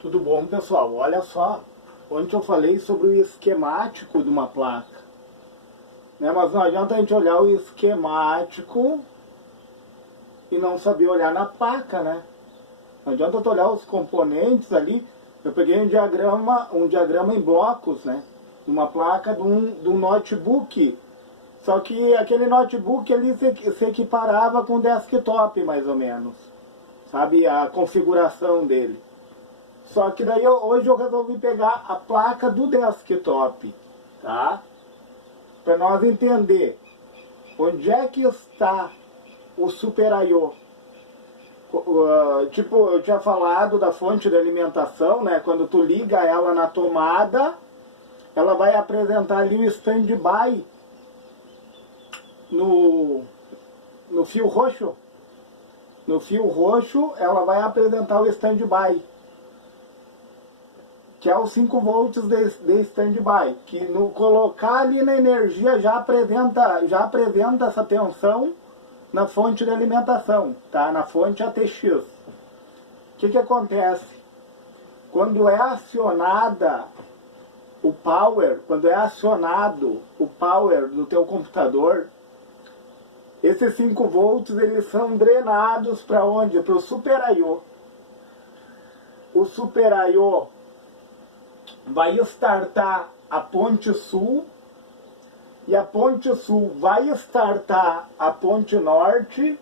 Tudo bom, pessoal? Olha só, ontem eu falei sobre o esquemático de uma placa, né? Mas não adianta a gente olhar o esquemático e não saber olhar na placa, né? Não adianta tu olhar os componentes ali. Eu peguei um diagrama em blocos, né? Uma placa de um notebook. Só que aquele notebook ali se equiparava com o desktop, mais ou menos. Sabe? A configuração dele. Só que daí hoje eu resolvi pegar a placa do desktop, tá? Para nós entender onde é que está o Super I/O. Tipo, eu tinha falado da fonte de alimentação, né? Quando tu liga ela na tomada, ela vai apresentar ali o standby no fio roxo. No fio roxo, ela vai apresentar o standby, que é os 5 volts de standby, que no colocar ali na energia já apresenta essa tensão na fonte de alimentação, tá? Na fonte ATX. O que acontece? Quando é acionada o power, quando é acionado o power do teu computador, esses 5 volts eles são drenados para onde? Para o Super I/O. O Super I/O vai startar a ponte sul, e a ponte sul vai startar a ponte norte,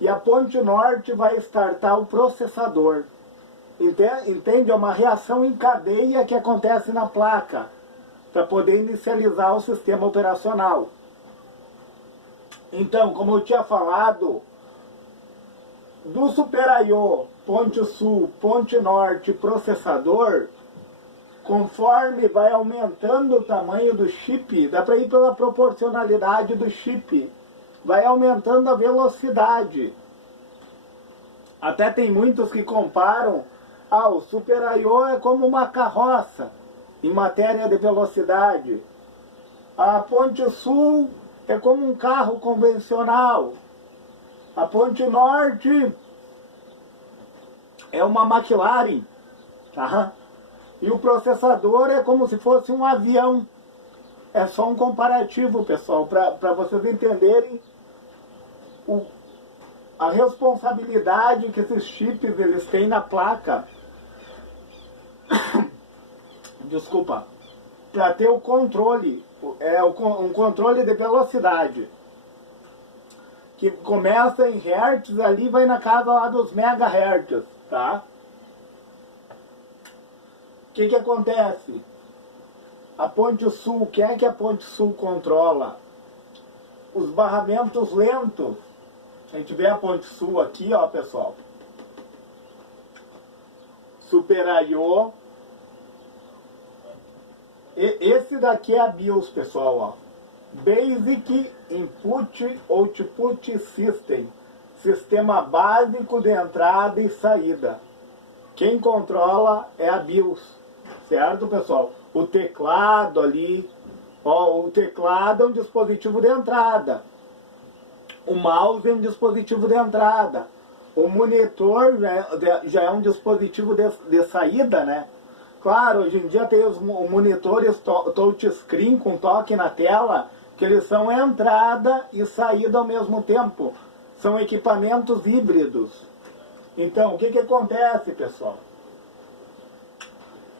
e a ponte norte vai startar o processador. Entende? É uma reação em cadeia que acontece na placa, para poder inicializar o sistema operacional. Então, como eu tinha falado, do Super I/O, ponte sul, ponte norte, processador, conforme vai aumentando o tamanho do chip, dá para ir pela proporcionalidade do chip, vai aumentando a velocidade. Até tem muitos que comparam, o Super I/O é como uma carroça em matéria de velocidade. A ponte sul é como um carro convencional. A ponte norte é uma McLaren, tá? E o processador é como se fosse um avião. É só um comparativo, pessoal, para vocês entenderem a responsabilidade que esses chips eles têm na placa. Desculpa. Para ter o controle, um controle de velocidade. Que começa em hertz, ali vai na casa lá dos megahertz, tá? O que acontece? A ponte sul, quem é que a ponte sul controla? Os barramentos lentos. A gente vê a ponte sul aqui, ó, pessoal. Super I/O. Esse daqui é a BIOS, pessoal, ó. Basic Input Output System. Sistema básico de entrada e saída. Quem controla é a BIOS. Certo, pessoal? O teclado ali, ó, o teclado é um dispositivo de entrada. O mouse é um dispositivo de entrada. O monitor já é um dispositivo de saída, né? Claro, hoje em dia tem os monitores touchscreen com toque na tela, que eles são entrada e saída ao mesmo tempo. São equipamentos híbridos. Então, o que acontece, pessoal?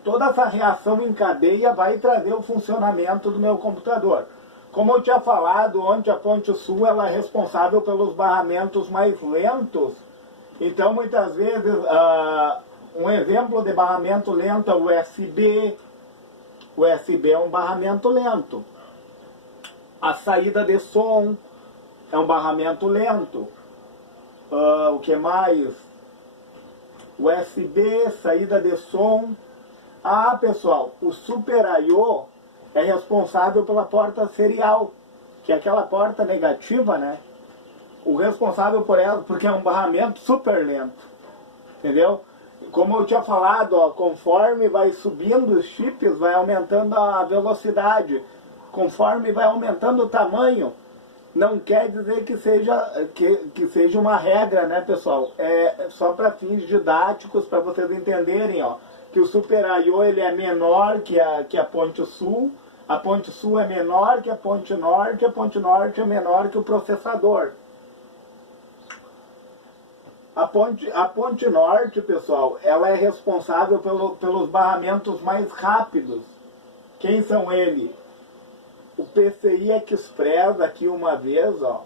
Toda essa reação em cadeia vai trazer o funcionamento do meu computador. Como eu tinha falado, ontem a ponte sul ela é responsável pelos barramentos mais lentos. Então, muitas vezes, um exemplo de barramento lento é o USB. O USB é um barramento lento. A saída de som é um barramento lento. O que mais? USB, saída de som. Pessoal, o Super I/O é responsável pela porta serial, que é aquela porta negativa, né? O responsável por ela, porque é um barramento super lento, entendeu? Como eu tinha falado, ó, conforme vai subindo os chips, vai aumentando a velocidade, conforme vai aumentando o tamanho, não quer dizer que seja uma regra, né, pessoal? É só para fins didáticos, para vocês entenderem, ó. que o Super I/O ele é menor que a ponte sul é menor que a ponte norte é menor que o processador. A ponte norte, pessoal, ela é responsável pelos barramentos mais rápidos. Quem são eles? O PCI Express, aqui uma vez, ó.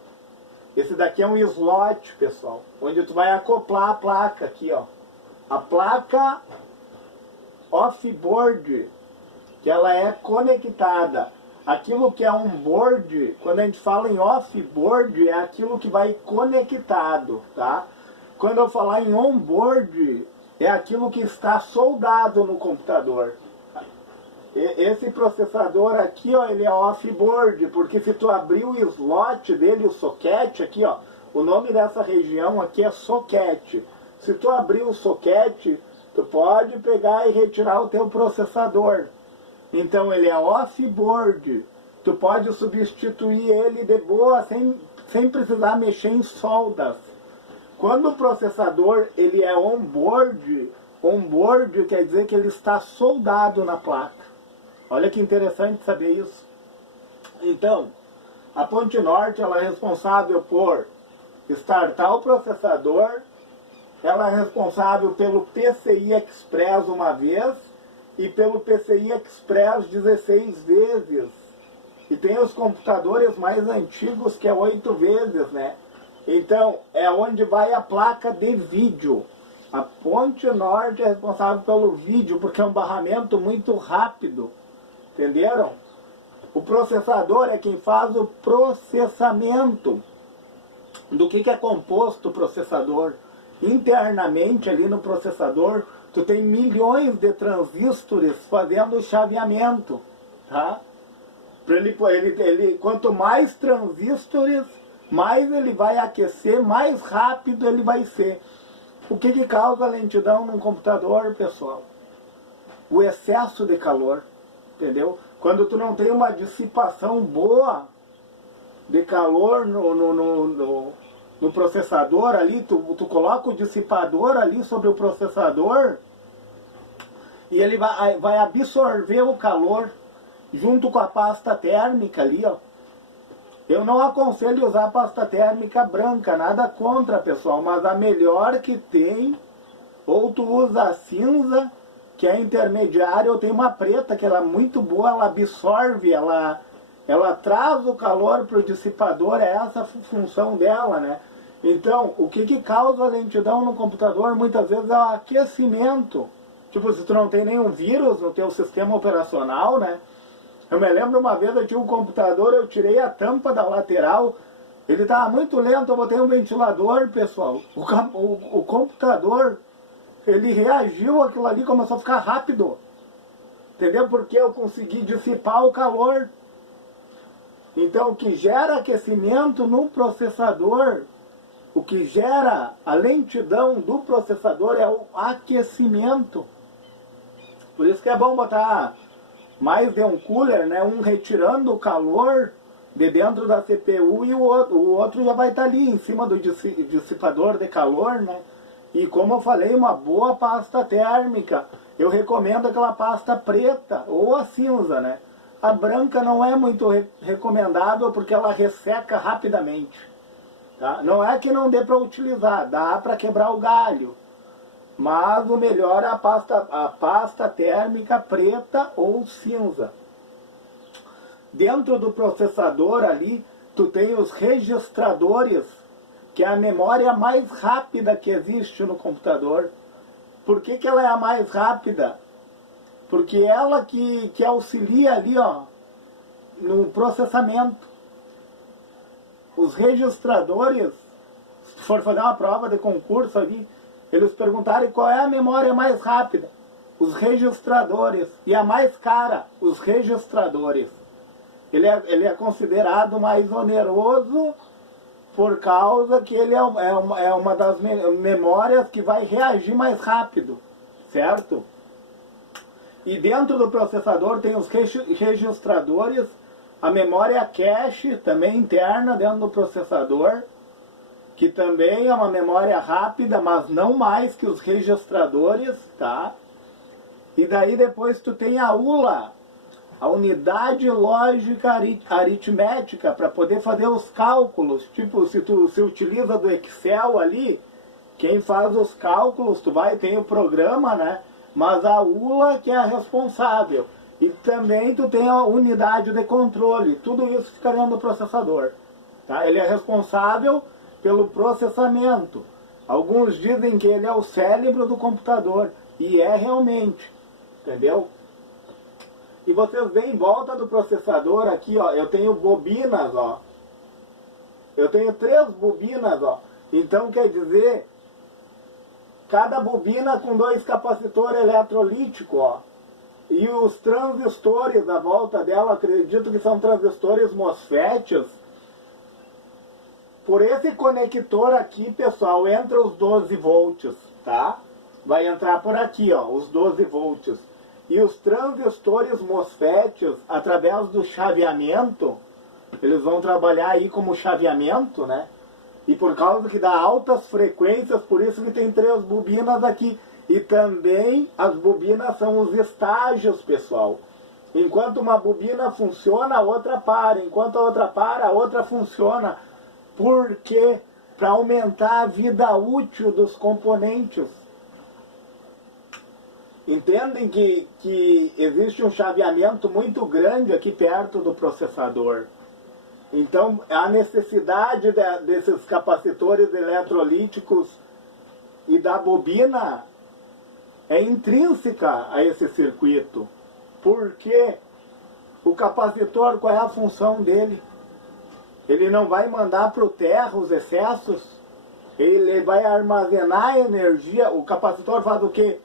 Esse daqui é um slot, pessoal, onde tu vai acoplar a placa aqui, ó. A placa off-board, que ela é conectada. Aquilo que é on-board, quando a gente fala em off-board, é aquilo que vai conectado, tá? Quando eu falar em on-board, é aquilo que está soldado no computador. Esse processador aqui, ó, ele é off-board, porque se tu abrir o slot dele, o socket aqui, ó, o nome dessa região aqui é socket. Se tu abrir o socket, tu pode pegar e retirar o teu processador. Então ele é off-board. Tu pode substituir ele de boa, sem precisar mexer em soldas. Quando o processador ele é on-board, on-board quer dizer que ele está soldado na placa. Olha que interessante saber isso. Então, a ponte norte ela é responsável por startar o processador, ela é responsável pelo PCI Express uma vez e pelo PCI Express 16 vezes. E tem os computadores mais antigos que é 8 vezes, né? Então, é onde vai a placa de vídeo. A ponte norte é responsável pelo vídeo, porque é um barramento muito rápido. Entenderam? O processador é quem faz o processamento. Do que é composto o processador? Internamente ali no processador, tu tem milhões de transistores fazendo o chaveamento, tá? Quanto mais transistores, mais ele vai aquecer, mais rápido ele vai ser. O que causa lentidão num computador, pessoal? O excesso de calor, entendeu? Quando tu não tem uma dissipação boa de calor no processador ali, tu coloca o dissipador ali sobre o processador e ele vai absorver o calor junto com a pasta térmica ali, ó. Eu não aconselho usar pasta térmica branca, nada contra, pessoal, mas a melhor que tem, ou tu usa a cinza, que é intermediária, ou tem uma preta, que ela é muito boa, ela absorve, ela traz o calor para o dissipador, é essa a função dela, né? Então, o que causa lentidão no computador, muitas vezes, é o aquecimento. Tipo, se tu não tem nenhum vírus no teu sistema operacional, né? Eu me lembro uma vez, eu tinha um computador, eu tirei a tampa da lateral, ele estava muito lento, eu botei um ventilador, pessoal. O computador, ele reagiu àquilo ali, começou a ficar rápido. Entendeu? Porque eu consegui dissipar o calor. Então, o que gera aquecimento no processador, o que gera a lentidão do processador é o aquecimento. Por isso que é bom botar mais de um cooler, né? Um retirando o calor de dentro da CPU e o outro já vai estar ali em cima do dissipador de calor, né? E como eu falei, uma boa pasta térmica. Eu recomendo aquela pasta preta ou a cinza, né? A branca não é muito recomendável porque ela resseca rapidamente. Tá? Não é que não dê para utilizar, dá para quebrar o galho. Mas o melhor é a pasta térmica preta ou cinza. Dentro do processador ali, tu tem os registradores, que é a memória mais rápida que existe no computador. Por que ela é a mais rápida? Porque ela que auxilia ali, ó, no processamento. Os registradores, se for fazer uma prova de concurso ali, eles perguntarem qual é a memória mais rápida. Os registradores. E a mais cara, os registradores. Ele é considerado mais oneroso por causa que ele é uma das memórias que vai reagir mais rápido. Certo? E dentro do processador tem os registradores, a memória cache, também interna dentro do processador, que também é uma memória rápida, mas não mais que os registradores, tá? E daí depois tu tem a ULA, a unidade lógica aritmética, para poder fazer os cálculos. Tipo, se tu se utiliza do Excel ali, quem faz os cálculos, tem o programa, né? Mas a ULA que é a responsável. E também tu tem a unidade de controle. Tudo isso fica dentro do processador. Tá? Ele é responsável pelo processamento. Alguns dizem que ele é o cérebro do computador. E é realmente. Entendeu? E vocês veem em volta do processador aqui, ó. Eu tenho bobinas, ó. Eu tenho 3 bobinas, ó. Então quer dizer, cada bobina com 2 capacitores eletrolíticos, ó. E os transistores à volta dela, acredito que são transistores MOSFETs. Por esse conector aqui, pessoal, entra os 12 volts, tá? Vai entrar por aqui, ó, os 12 volts. E os transistores MOSFETs, através do chaveamento, eles vão trabalhar aí como chaveamento, né? E por causa que dá altas frequências, por isso que tem 3 bobinas aqui. E também as bobinas são os estágios, pessoal. Enquanto uma bobina funciona, a outra para. Enquanto a outra para, a outra funciona. Por quê? Para aumentar a vida útil dos componentes. Entendem que existe um chaveamento muito grande aqui perto do processador. Então, a necessidade desses capacitores eletrolíticos e da bobina é intrínseca a esse circuito. Porque o capacitor, qual é a função dele? Ele não vai mandar para o terra os excessos, ele vai armazenar energia. O capacitor faz o quê?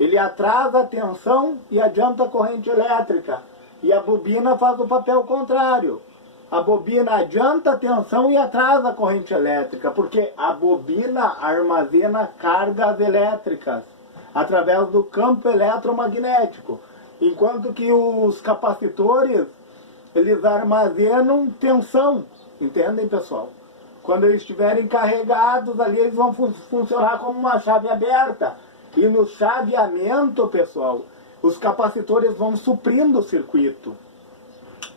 Ele atrasa a tensão e adianta a corrente elétrica. E a bobina faz o papel contrário. A bobina adianta a tensão e atrasa a corrente elétrica, porque a bobina armazena cargas elétricas através do campo eletromagnético. Enquanto que os capacitores, eles armazenam tensão. Entendem, pessoal? Quando eles estiverem carregados ali, eles vão funcionar como uma chave aberta. E no chaveamento, pessoal, os capacitores vão suprindo o circuito.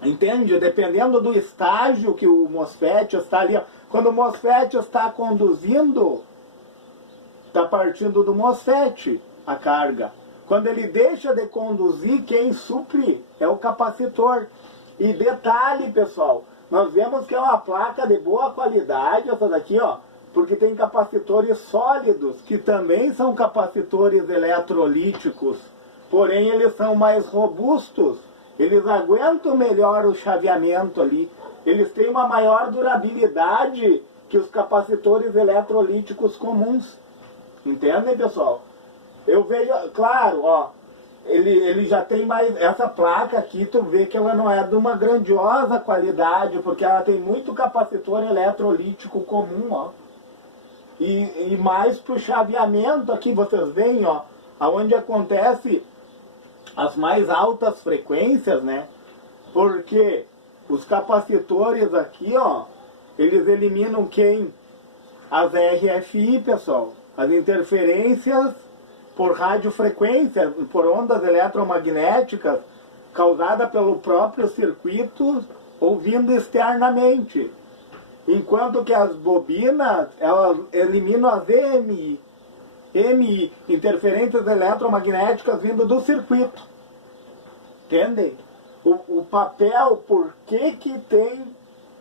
Entende? Dependendo do estágio que o MOSFET está ali. Quando o MOSFET está conduzindo, está partindo do MOSFET a carga. Quando ele deixa de conduzir, quem supre é o capacitor. E detalhe, pessoal, nós vemos que é uma placa de boa qualidade, essa daqui, ó, porque tem capacitores sólidos, que também são capacitores eletrolíticos, porém eles são mais robustos, eles aguentam melhor o chaveamento ali, eles têm uma maior durabilidade que os capacitores eletrolíticos comuns. Entendem, pessoal? Eu vejo, claro, ó, ele já tem mais, essa placa aqui, tu vê que ela não é de uma grandiosa qualidade, porque ela tem muito capacitor eletrolítico comum, ó. E mais pro chaveamento aqui, vocês veem, ó, aonde acontece as mais altas frequências, né? Porque os capacitores aqui, ó, eles eliminam quem? As RFI, pessoal. As interferências por radiofrequência, por ondas eletromagnéticas, causada pelo próprio circuito ou vindo externamente. Enquanto que as bobinas, elas eliminam as MI, interferências eletromagnéticas vindo do circuito. Entendem? O papel, por que tem,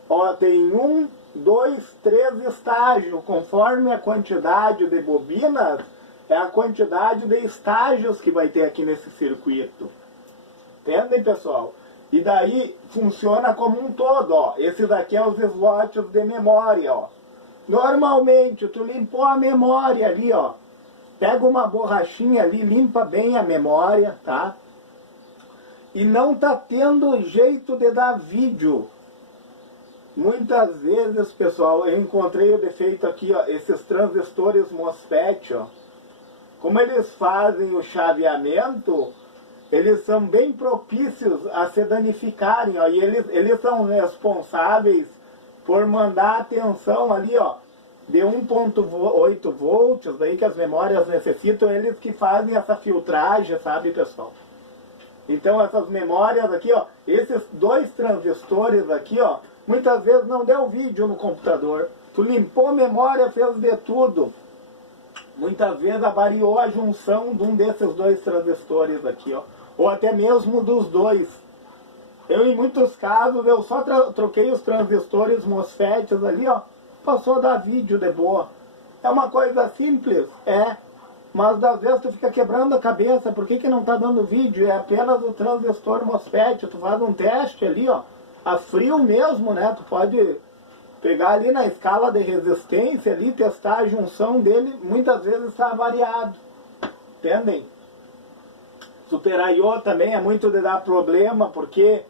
ó, tem 1, 2, 3 estágios, conforme a quantidade de bobinas, é a quantidade de estágios que vai ter aqui nesse circuito. Entendem, pessoal? E daí funciona como um todo, ó. Esses daqui são os slots de memória, ó. Normalmente, tu limpou a memória ali, ó. Pega uma borrachinha ali, limpa bem a memória, tá? E não tá tendo jeito de dar vídeo. Muitas vezes, pessoal, eu encontrei o defeito aqui, ó. Esses transistores MOSFET, ó. Como eles fazem o chaveamento, eles são bem propícios a se danificarem, ó, e eles são responsáveis por mandar a tensão ali, ó, de 1.8 volts, daí que as memórias necessitam, eles que fazem essa filtragem, sabe, pessoal? Então essas memórias aqui, ó, esses dois transistores aqui, ó, muitas vezes não deu vídeo no computador. Tu limpou a memória, fez de tudo. Muitas vezes avariou a junção de um desses dois transistores aqui, ó, ou até mesmo dos dois. Eu, em muitos casos, eu só troquei os transistores MOSFETs ali, ó, passou a dar vídeo de boa. É uma coisa simples, mas às vezes tu fica quebrando a cabeça, por que que não tá dando vídeo? É apenas o transistor MOSFET, tu faz um teste ali, ó, a frio mesmo, né? Tu pode pegar ali na escala de resistência ali, testar a junção dele, muitas vezes está variado, entendem? Super I/O também é muito de dar problema, porque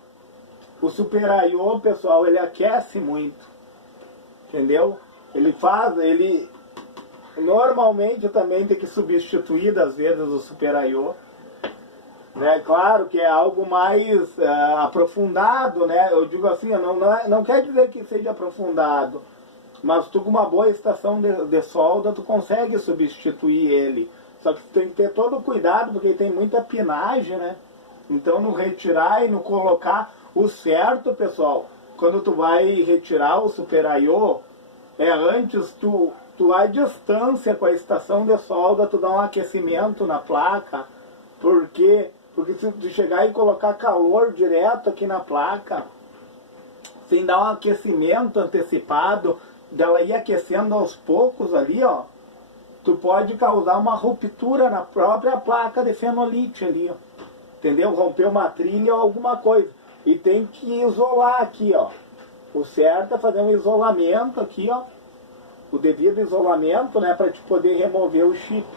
o Super I/O, pessoal, ele aquece muito, entendeu? Ele normalmente também tem que substituir às vezes o Super I/O, né? Claro que é algo mais aprofundado, né? Eu digo assim, não quer dizer que seja aprofundado, mas tu com uma boa estação de solda, tu consegue substituir ele. Só que tu tem que ter todo o cuidado, porque tem muita pinagem, né? Então no retirar e no colocar o certo, pessoal, quando tu vai retirar o Super I/O, antes tu a distância com a estação de solda, tu dá um aquecimento na placa, porque se tu chegar e colocar calor direto aqui na placa, sem dar um aquecimento antecipado, dela ir aquecendo aos poucos ali, ó, tu pode causar uma ruptura na própria placa de fenolite ali, ó, entendeu? Romper uma trilha ou alguma coisa. E tem que isolar aqui, ó. O certo é fazer um isolamento aqui, ó, o devido isolamento, né, para te poder remover o chip.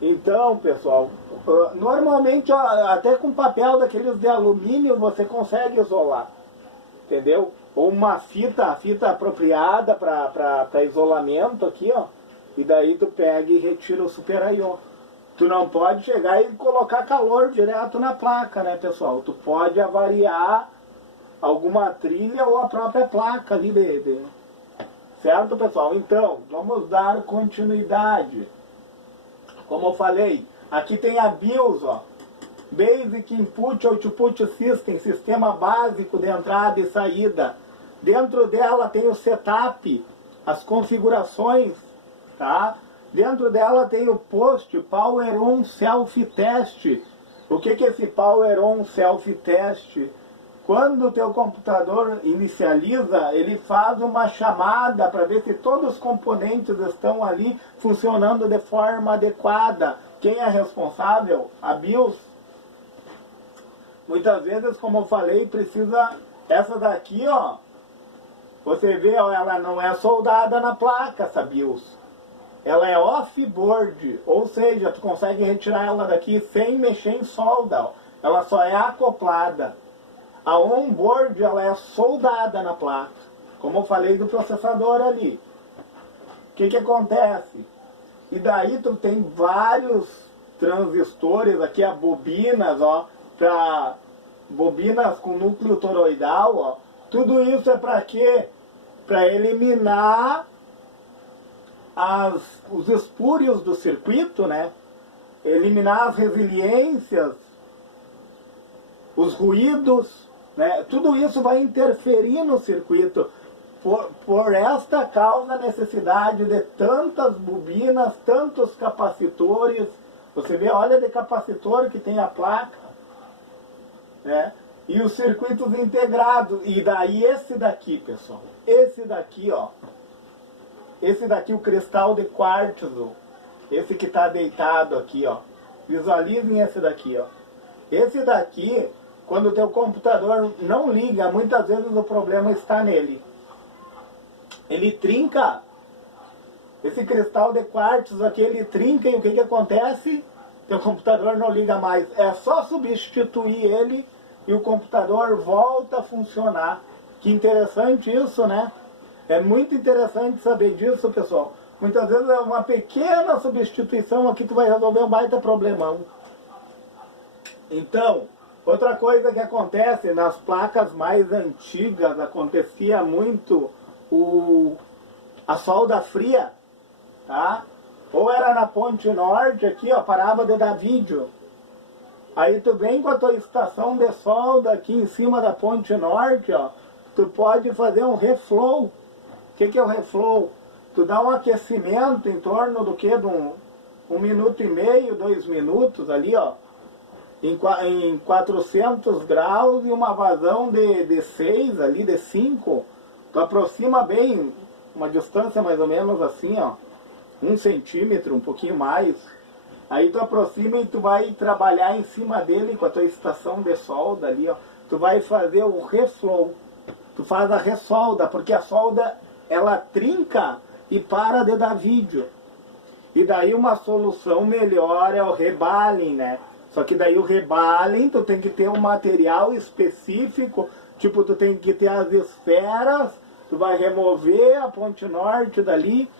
Então, pessoal, normalmente, ó, até com papel daqueles de alumínio você consegue isolar, entendeu? Ou uma fita apropriada para isolamento aqui, ó, e daí tu pega e retira o Super I/O. Tu não pode chegar e colocar calor direto na placa, né, pessoal? Tu pode avariar alguma trilha ou a própria placa ali certo, pessoal? Então, vamos dar continuidade. Como eu falei, aqui tem a BIOS, ó, Basic Input Output System, sistema básico de entrada e saída. Dentro dela tem o setup, as configurações, tá? Dentro dela tem o post Power On Self Test. O que é esse Power On Self Test? Quando o teu computador inicializa, ele faz uma chamada para ver se todos os componentes estão ali funcionando de forma adequada. Quem é responsável? A BIOS. Muitas vezes, como eu falei, precisa... Essa daqui, ó, você vê, ó, ela não é soldada na placa, essa BIOS. Ela é off-board, ou seja, tu consegue retirar ela daqui sem mexer em solda. Ó. Ela só é acoplada. A on-board, ela é soldada na placa, como eu falei do processador ali. O que acontece? E daí tu tem vários transistores aqui, a bobinas, ó, para bobinas com núcleo toroidal, ó. Tudo isso é para quê? Para eliminar os espúrios do circuito, né? Eliminar as resiliências, os ruídos, né? Tudo isso vai interferir no circuito. Por esta causa, a necessidade de tantas bobinas, tantos capacitores. Você vê, olha de capacitor que tem a placa, né? E os circuitos integrados. E daí esse daqui, pessoal. Esse daqui, ó. Esse daqui, o cristal de quartzo. Esse que está deitado aqui, ó. Visualizem esse daqui, ó. Esse daqui, quando o teu computador não liga, muitas vezes o problema está nele. Ele trinca. Esse cristal de quartzo aqui, ele trinca e o que acontece? Teu computador não liga mais. É só substituir ele e o computador volta a funcionar. Que interessante isso, né? É muito interessante saber disso, pessoal. Muitas vezes é uma pequena substituição aqui que vai resolver um baita problemão. Então, outra coisa que acontece nas placas mais antigas, acontecia muito a solda fria, tá? Ou era na ponte norte aqui, ó, parava de dar vídeo. Aí tu vem com a tua estação de solda aqui em cima da ponte norte, ó, tu pode fazer um reflow. O que é o reflow? Tu dá um aquecimento em torno do que? De um minuto e meio, 2 minutos ali, ó, em 400 graus e uma vazão de 6 ali, de 5. Tu aproxima bem, uma distância mais ou menos assim, ó, 1 centímetro, um pouquinho mais. Aí tu aproxima e tu vai trabalhar em cima dele com a tua estação de solda ali, ó. Tu vai fazer o reflow. Tu faz a ressolda, porque a solda, ela trinca e para de dar vídeo. E daí uma solução melhor é o rebaling, né? Só que daí o rebaling, tu tem que ter um material específico, tipo, tu tem que ter as esferas, tu vai remover a ponte norte dali.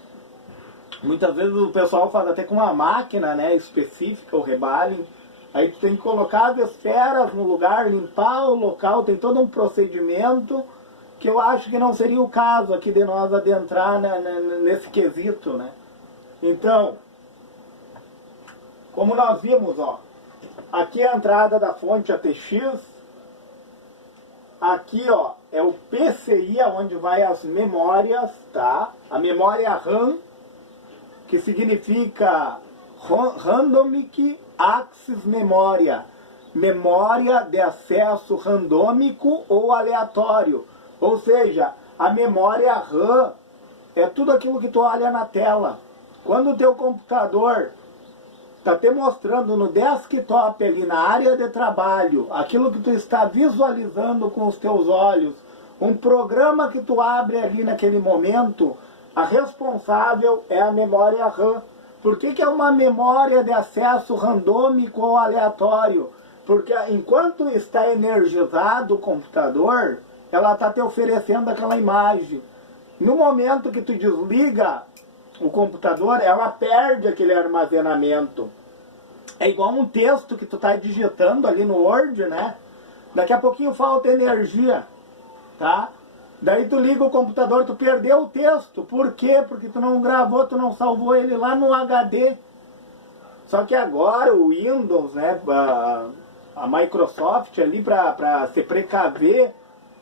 Muitas vezes o pessoal faz até com uma máquina, né, específica, o rebaling. Aí tu tem que colocar as esferas no lugar, limpar o local, tem todo um procedimento que eu acho que não seria o caso aqui de nós adentrar nesse quesito, né? Então, como nós vimos, ó, aqui é a entrada da fonte ATX, aqui, ó, é o PCI, onde vai as memórias, tá? A memória RAM, que significa Random Access Memória, memória de acesso randômico ou aleatório. Ou seja, a memória RAM é tudo aquilo que tu olha na tela. Quando o teu computador está te mostrando no desktop ali na área de trabalho, aquilo que tu está visualizando com os teus olhos, um programa que tu abre ali naquele momento, a responsável é a memória RAM. Por que é uma memória de acesso randômico ou aleatório? Porque enquanto está energizado o computador, ela está te oferecendo aquela imagem. No momento que tu desliga o computador, ela perde aquele armazenamento. É igual um texto que tu está digitando ali no Word, né? Daqui a pouquinho falta energia, tá? Daí tu liga o computador, tu perdeu o texto. Por quê? Porque tu não gravou, tu não salvou ele lá no HD. Só que agora o Windows, né, a Microsoft ali para se precaver,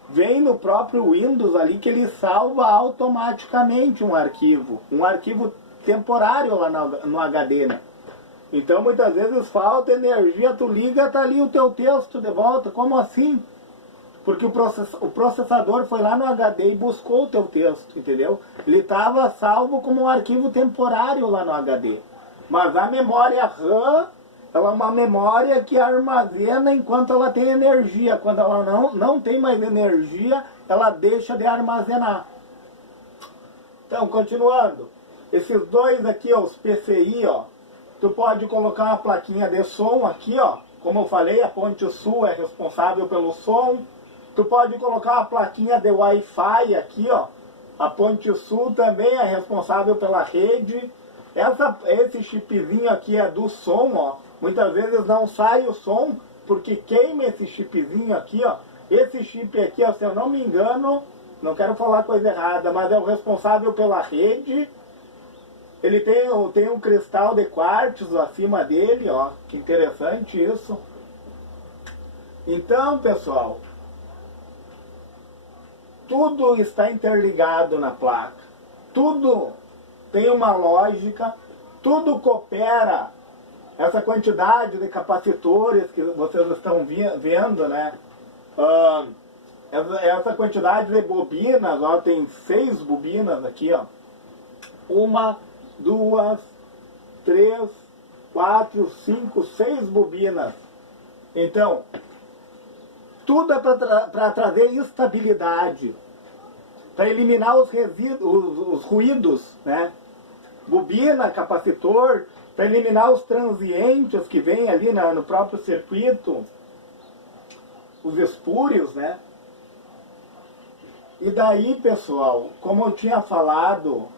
vem no próprio Windows ali que ele salva automaticamente um arquivo temporário lá no HD, né? Então muitas vezes falta energia, tu liga, tá ali o teu texto de volta. Como assim? Porque o processador foi lá no HD e buscou o teu texto, entendeu? Ele estava salvo como um arquivo temporário lá no HD. Mas a memória RAM, ela é uma memória que armazena enquanto ela tem energia. Quando ela não tem mais energia, ela deixa de armazenar. Então, continuando. Esses dois aqui, ó, os PCI, ó, tu pode colocar uma plaquinha de som aqui, ó. Como eu falei, a ponte sul é responsável pelo som. Tu pode colocar uma plaquinha de Wi-Fi aqui, ó. A ponte sul também é responsável pela rede. Esse chipzinho aqui é do som, ó. Muitas vezes não sai o som porque queima esse chipzinho aqui, ó. Esse chip aqui, ó, se eu não me engano, não quero falar coisa errada, mas é o responsável pela rede. Ele tem um cristal de quartzo acima dele, ó. Que interessante isso. Então, pessoal, tudo está interligado na placa. Tudo tem uma lógica, tudo coopera. Essa quantidade de capacitores que vocês estão vendo, né? Essa quantidade de bobinas, ó, tem 6 bobinas aqui, ó. 1, 2, 3, 4, 5, 6 bobinas. Então, tudo é para trazer estabilidade, para eliminar os ruídos, né? Bobina, capacitor, para eliminar os transientes que vêm ali no próprio circuito, os espúrios, né? E daí, pessoal, como eu tinha falado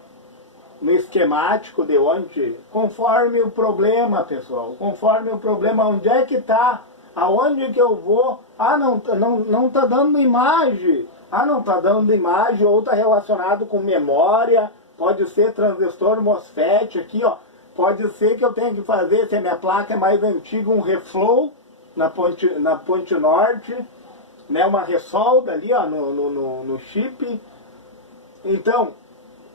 no esquemático de ontem, conforme o problema, pessoal, conforme o problema, onde é que está, aonde que eu vou, não tá dando imagem, não tá dando imagem, ou está relacionado com memória, pode ser transistor MOSFET aqui, ó. Pode ser que eu tenha que fazer, se a minha placa é mais antiga, um reflow na ponte norte, né, uma ressolda ali, ó, no chip. Então,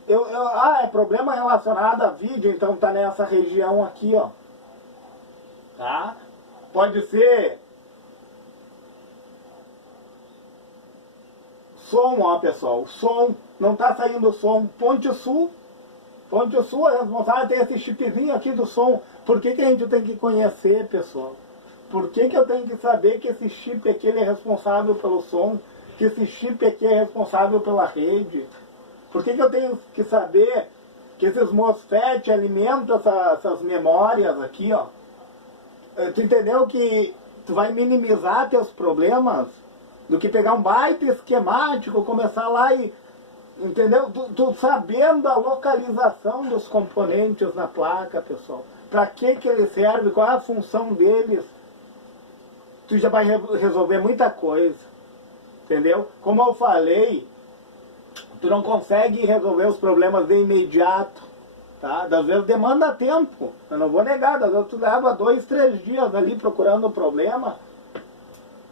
é problema relacionado a vídeo, então tá nessa região aqui, ó. Tá? Pode ser som, ó, pessoal, som, não tá saindo som. Ponte Sul é responsável, tem esse chipzinho aqui do som. Por que a gente tem que conhecer, pessoal? Por que eu tenho que saber que esse chip aqui ele é responsável pelo som? Que esse chip aqui é responsável pela rede? Por que eu tenho que saber que esses MOSFET alimentam essas memórias aqui, ó? Tu entendeu que tu vai minimizar teus problemas do que pegar um baita esquemático, começar lá e... Entendeu? Tu sabendo a localização dos componentes na placa, pessoal. Para que eles servem, qual é a função deles. Tu já vai resolver muita coisa. Entendeu? Como eu falei, tu não consegue resolver os problemas de imediato. Tá? Às vezes demanda tempo. Eu não vou negar, às vezes tu leva 2, 3 dias ali procurando o problema.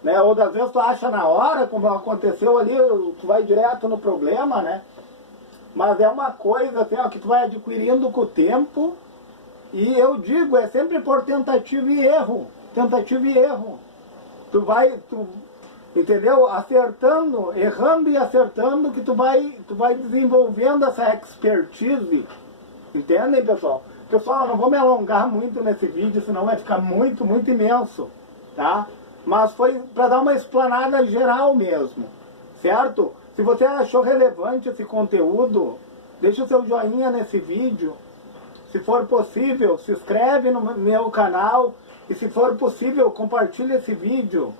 Né? Ou às vezes tu acha na hora, como aconteceu ali, tu vai direto no problema, né? Mas é uma coisa assim, ó, que tu vai adquirindo com o tempo. E eu digo, é sempre por tentativa e erro. Tentativa e erro. Tu entendeu? Acertando, errando e acertando, que tu vai desenvolvendo essa expertise. Entendem, pessoal? Pessoal, eu não vou me alongar muito nesse vídeo, senão vai ficar muito, muito imenso, tá? Mas foi para dar uma explanada geral mesmo, certo? Se você achou relevante esse conteúdo, deixa o seu joinha nesse vídeo. Se for possível, se inscreve no meu canal. E se for possível, compartilhe esse vídeo